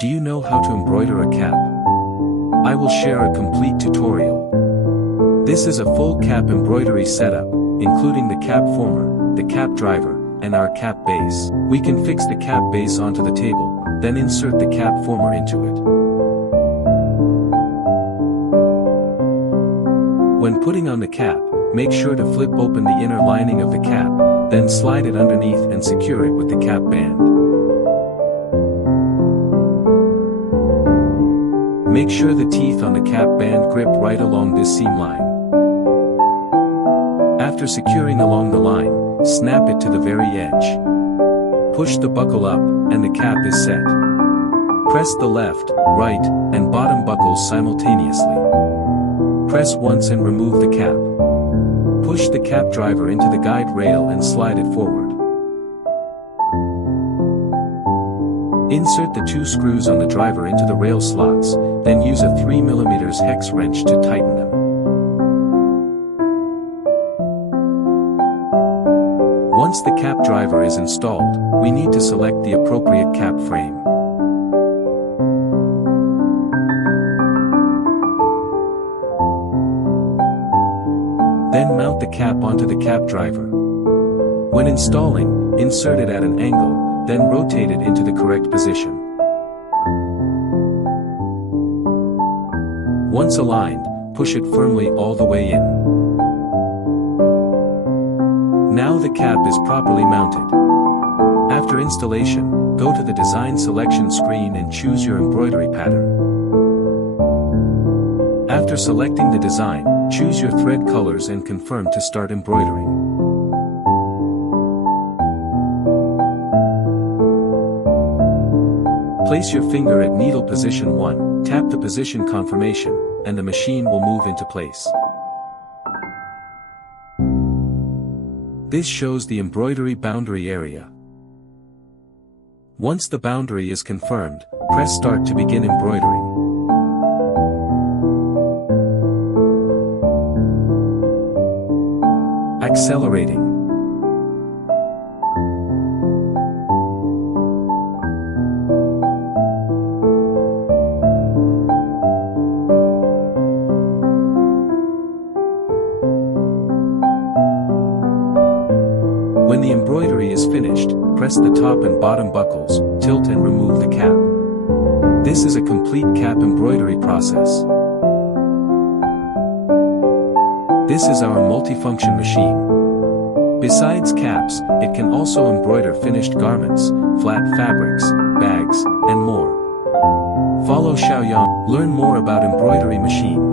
Do you know how to embroider a cap? I will share a complete tutorial. This is a full cap embroidery setup, including the cap former, the cap driver, and our cap base. We can fix the cap base onto the table, then insert the cap former into it. When putting on the cap, make sure to flip open the inner lining of the cap, then slide it underneath and secure it with the cap band. Make sure the teeth on the cap band grip right along this seam line. After securing along the line, snap it to the very edge. Push the buckle up, and the cap is set. Press the left, right, and bottom buckles simultaneously. Press once and remove the cap. Push the cap driver into the guide rail and slide it forward. Insert the 2 screws on the driver into the rail slots, then use a 3mm hex wrench to tighten them. Once the cap driver is installed, we need to select the appropriate cap frame. Then mount the cap onto the cap driver. When installing, insert it at an angle, then rotate it into the correct position. Once aligned, push it firmly all the way in. Now the cap is properly mounted. After installation, go to the design selection screen and choose your embroidery pattern. After selecting the design, choose your thread colors and confirm to start embroidering. Place your finger at needle position 1, tap the position confirmation, and the machine will move into place. This shows the embroidery boundary area. Once the boundary is confirmed, press start to begin embroidering. Accelerating. When the embroidery is finished, press the top and bottom buckles, tilt and remove the cap. This is a complete cap embroidery process. This is our multifunction machine. Besides caps, it can also embroider finished garments, flat fabrics, bags, and more. Follow Xiaoyang, learn more about embroidery machine.